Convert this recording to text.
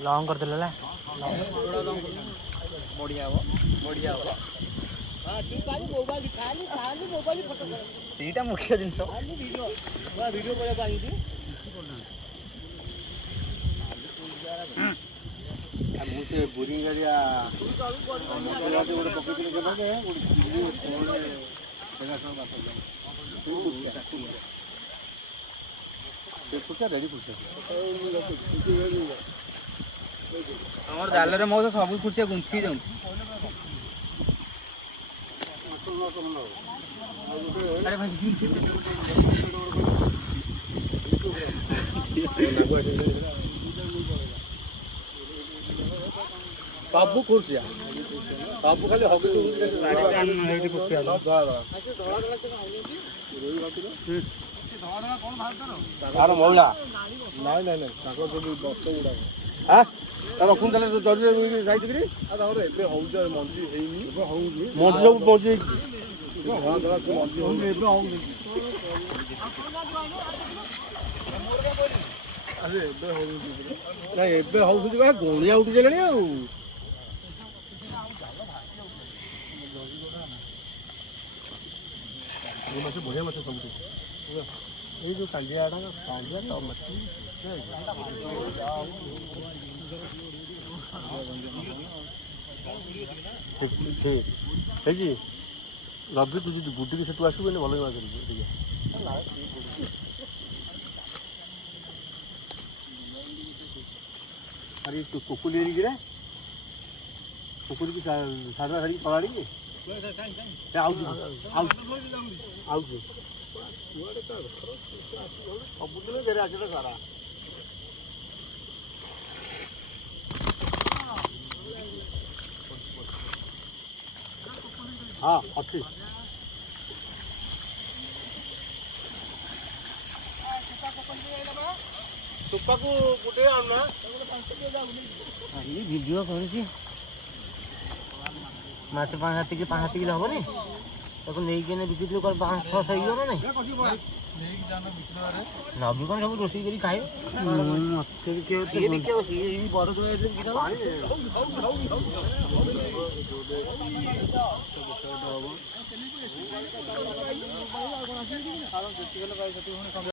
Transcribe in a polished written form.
long कर देले ସେଇଟା ମୁଖ୍ୟ ଜିନିଷ ମୁଁ ସେ ବୋରିଂ ଗାଡ଼ିଆ ଆମର ଜାଲରେ ମଉଜ ସବୁ ଖୁର୍ସିଆ ଗୁନ୍ଥି ଯାଉଛି ସବୁ ଖୁର୍ସିଆ ସବୁ ଖାଲି ହଗି ତାର ମହିଳା ନାଇଁ ନାଇଁ ନାଇଁ ତାଙ୍କର ସବୁ ଗଛ ଗୁଡାକ ରଖୁନ ତାହେଲେ ଜରିରେ ଯାଇଥିକିରି ଏବେ ହଉଛି ମଞ୍ଜି ହେଇନି ମଞ୍ଜି ସବୁ ମଞ୍ଜି ହେଇଛି ନାଇଁ ଏବେ ହଉଛି ଗଳିଆ ଉଠିଗଲାଣି ଆଉ ମାଛ ବଢିଆ ମାଛ ସବୁଠୁ ଏଇ ଯୋଉ କାଲିଆଟା କାଲିଆ ଟମାଟୋ ହେଇଛି ରବି ତୁ ଯଦି ବୁଡ଼ିକି ସେଠୁ ଆସିବୁ ଭଲ ମାଛ ଟିକେ ଆରେ ତୁ କୁକୁଲି ହେଇକିରେ କୁକୁଲିକି ସାଧା ଧରିକି ପଳାଡ଼ିକି ଆଉଛି ସବୁଦିନ ଘେରେ ଆସିଲା ସାରା ହଁ ଅଛି ସୁପାକୁ ଗୋଟେ ଆଣୁନା ଭିଡ଼ିଓ କରୁଛି ମାଛ 5 କିଲୋ ହବନି ତାକୁ ନେଇକି ବିକ୍ରି 500-600 ହେଇଯିବ ନା ନାଇଁ ନବୀ କ'ଣ ସବୁ ରୋଷେଇ କରି ଖାଇବେ ବଡ଼